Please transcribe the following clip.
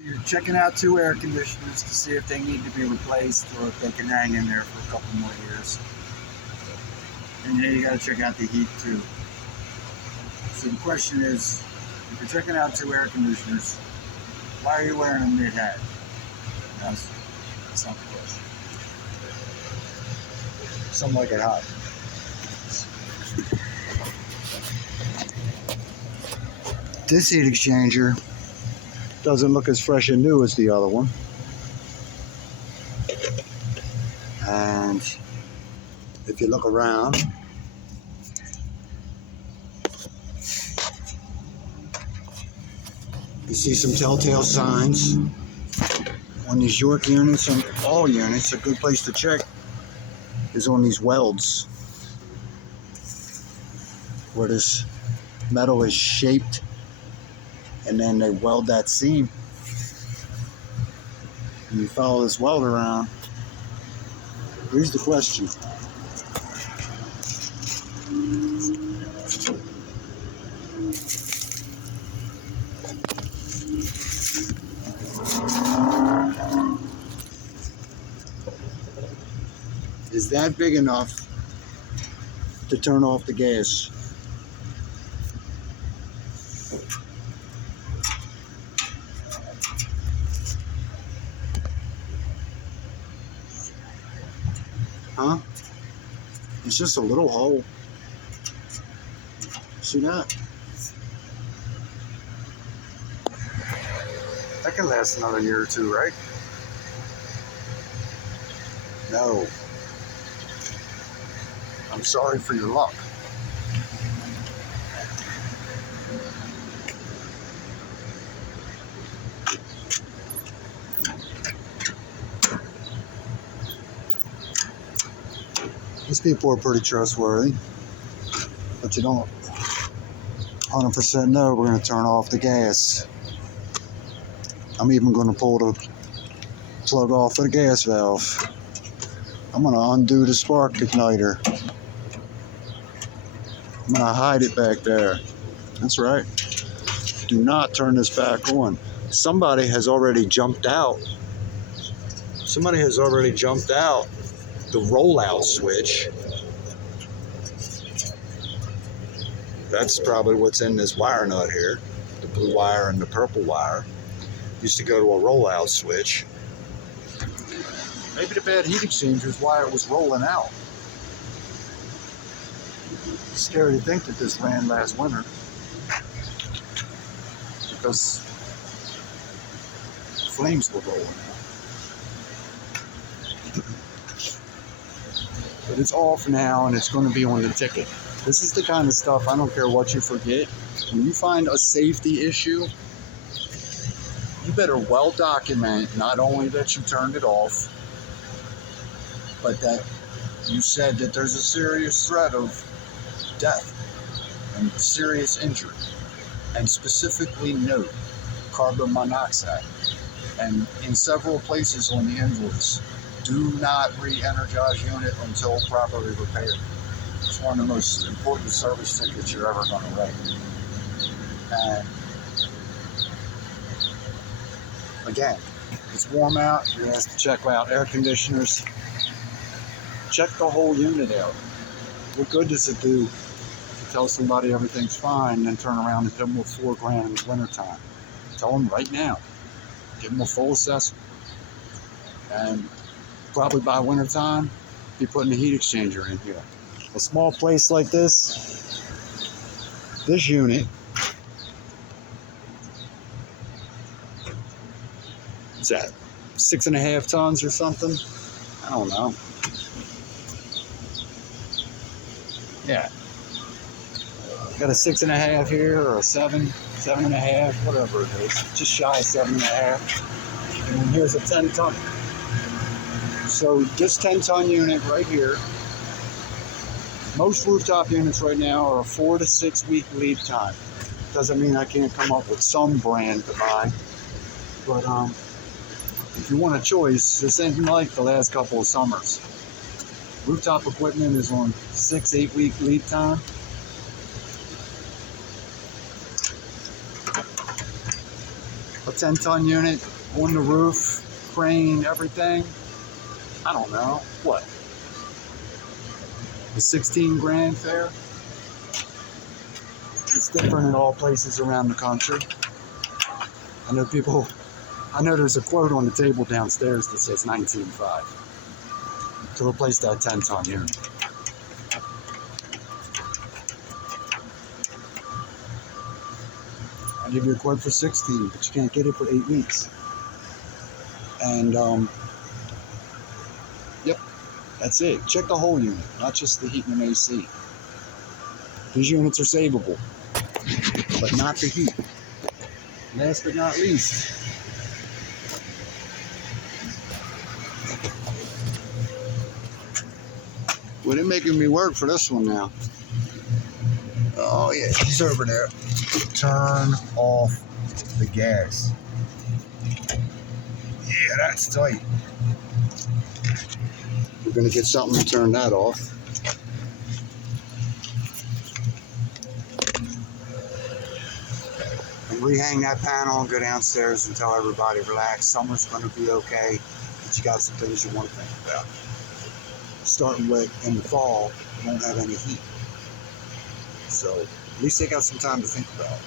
You're checking out two air conditioners to see if they need to be replaced or if they can hang in there for a couple more years. And then you got to check out the heat too. So the question is, if you're checking out two air conditioners, why are you wearing a mid hat? That's not the question. Some like it hot. This heat exchanger doesn't look as fresh and new as the other one. And if you look around, you see some telltale signs on these York units and all units. A good place to check is on these welds where this metal is shaped and then they weld that seam. And you follow this weld around. Here's the question. Is that big enough to turn off the gas? Huh? It's just a little hole. See that? That can last another year or two, right? No. I'm sorry for your luck. These people are pretty trustworthy, but you don't 100% know we're going to turn off the gas. I'm even going to pull the plug off of the gas valve. I'm going to undo the spark igniter. I'm going to hide it back there. That's right. Do not turn this back on. Somebody has already jumped out. Somebody has already jumped out the rollout switch. That's probably what's in this wire nut here. The blue wire and the purple wire. Used to go to a rollout switch. Maybe the bad heat exchanger is why it was rolling out. It's scary to think that this ran last winter. Because flames were rolling out. But it's off now and it's going to be on the ticket. This is the kind of stuff, I don't care what you forget. When you find a safety issue, you better well document not only that you turned it off, but that you said that there's a serious threat of death and serious injury. And specifically note carbon monoxide. And in several places on the invoice, do not re-energize unit until properly repaired. It's one of the most important service tickets you're ever going to write. And again, it's warm out. You're asked to check out air conditioners. Check the whole unit out. What good does it do to tell somebody everything's fine and then turn around and give them $4,000 in the wintertime? Tell them right now. Give them a full assessment. And probably by wintertime, be putting a heat exchanger in here. A small place like this unit is that 6.5 tons or something? I don't know. Yeah. Got a 6.5 here or a 7.5, whatever it is. Just shy of 7.5. And here's a 10 ton. So this 10 ton unit right here, most rooftop units right now are a 4 to 6 week lead time. Doesn't mean I can't come up with some brand to buy. But if you want a choice, this ain't like the last couple of summers. Rooftop equipment is on 6-8 week lead time. A 10-ton unit on the roof, crane, everything. I don't know. What? The 16 grand fair? It's different in all places around the country. I know there's a quote on the table downstairs that says 19.5 to replace that 10-ton unit. I'll give you a quote for 16, but you can't get it for 8 weeks. And, yep, that's it. Check the whole unit, not just the heat and AC. These units are savable, but not the heat. Last but not least, well, they're making me work for this one now. Oh yeah, he's over there. Turn off the gas. Yeah, that's tight. We're gonna get something to turn that off. And rehang that panel and go downstairs and tell everybody, relax, summer's gonna be okay, but you got some things you wanna think about. Starting with in the fall, you won't have any heat. So at least they got some time to think about it.